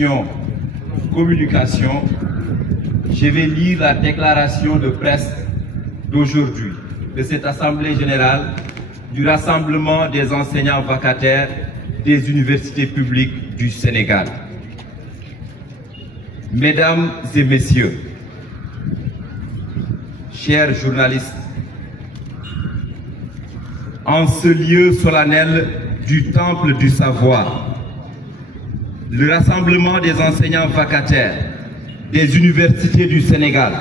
commission communication, je vais lire la déclaration de presse d'aujourd'hui de cette Assemblée générale du Rassemblement des enseignants vacataires des universités publiques du Sénégal. Mesdames et messieurs, chers journalistes, en ce lieu solennel du Temple du Savoir, le Rassemblement des enseignants vacataires des universités du Sénégal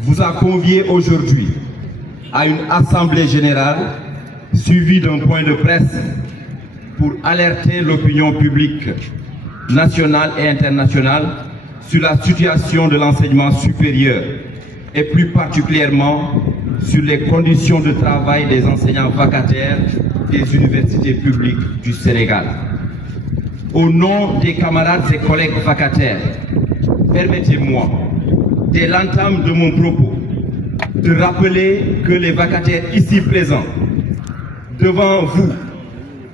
vous a convié aujourd'hui à une assemblée générale suivie d'un point de presse pour alerter l'opinion publique nationale et internationale sur la situation de l'enseignement supérieur et plus particulièrement sur les conditions de travail des enseignants vacataires des universités publiques du Sénégal. Au nom des camarades et collègues vacataires, permettez-moi, dès l'entame de mon propos, de rappeler que les vacataires ici présents, devant vous,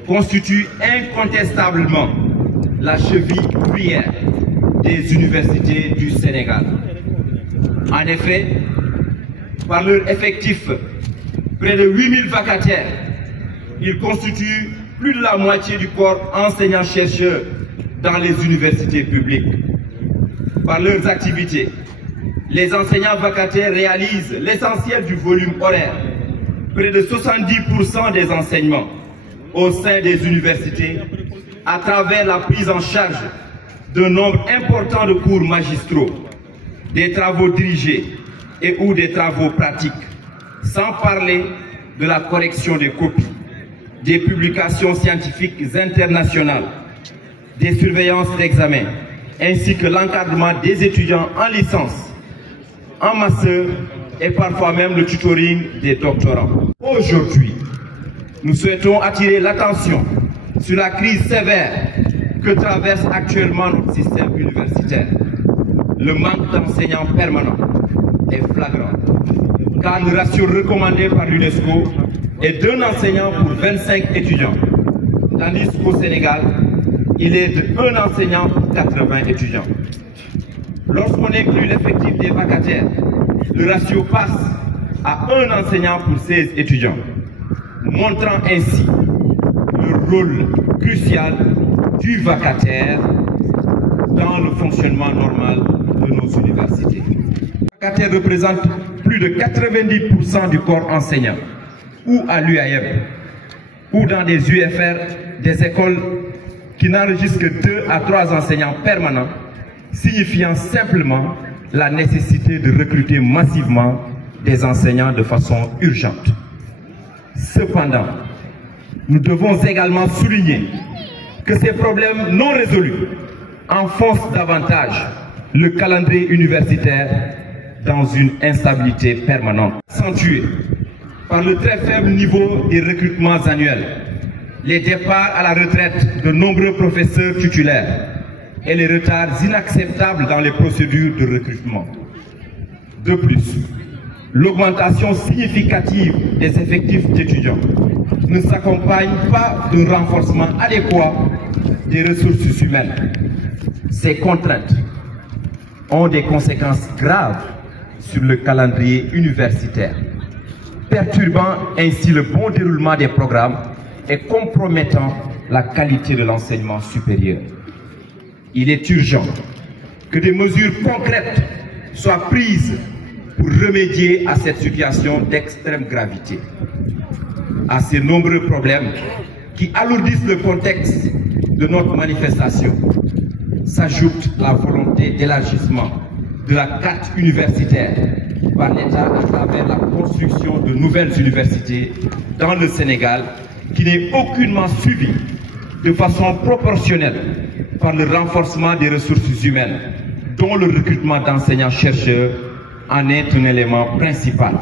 constituent incontestablement la cheville ouvrière des universités du Sénégal. En effet, par leur effectif, près de 8000 vacataires, ils constituent plus de la moitié du corps enseignant-chercheur dans les universités publiques. Par leurs activités, les enseignants vacataires réalisent l'essentiel du volume horaire, près de 70% des enseignements au sein des universités, à travers la prise en charge d'un nombre important de cours magistraux, des travaux dirigés et ou des travaux pratiques, sans parler de la correction des copies, des publications scientifiques internationales, des surveillances d'examen, ainsi que l'encadrement des étudiants en licence, en master et parfois même le tutoring des doctorants. Aujourd'hui, nous souhaitons attirer l'attention sur la crise sévère que traverse actuellement notre système universitaire. Le manque d'enseignants permanents est flagrant, car le ratio recommandé par l'UNESCO est d'un enseignant pour 25 étudiants, tandis qu'au Sénégal, il est d'un enseignant pour 80 étudiants. Lorsqu'on inclut l'effectif des vacataires, le ratio passe à un enseignant pour 16 étudiants, montrant ainsi le rôle crucial du vacataire dans le fonctionnement normal de nos universités. Les vacataires représentent plus de 90% du corps enseignant, ou à l'UAM, ou dans des UFR, des écoles qui n'enregistrent que 2 à 3 enseignants permanents, signifiant simplement la nécessité de recruter massivement des enseignants de façon urgente. Cependant, nous devons également souligner que ces problèmes non résolus enfoncent davantage le calendrier universitaire dans une instabilité permanente. Accentuée par le très faible niveau des recrutements annuels, les départs à la retraite de nombreux professeurs titulaires et les retards inacceptables dans les procédures de recrutement. De plus, l'augmentation significative des effectifs d'étudiants ne s'accompagne pas d'un renforcement adéquat des ressources humaines. Ces contraintes ont des conséquences graves sur le calendrier universitaire, perturbant ainsi le bon déroulement des programmes et compromettant la qualité de l'enseignement supérieur. Il est urgent que des mesures concrètes soient prises pour remédier à cette situation d'extrême gravité. À ces nombreux problèmes qui alourdissent le contexte de notre manifestation s'ajoute la volonté d'élargissement de la carte universitaire par l'État à travers la construction de nouvelles universités dans le Sénégal qui n'est aucunement suivie de façon proportionnelle par le renforcement des ressources humaines, dont le recrutement d'enseignants-chercheurs en est un élément principal.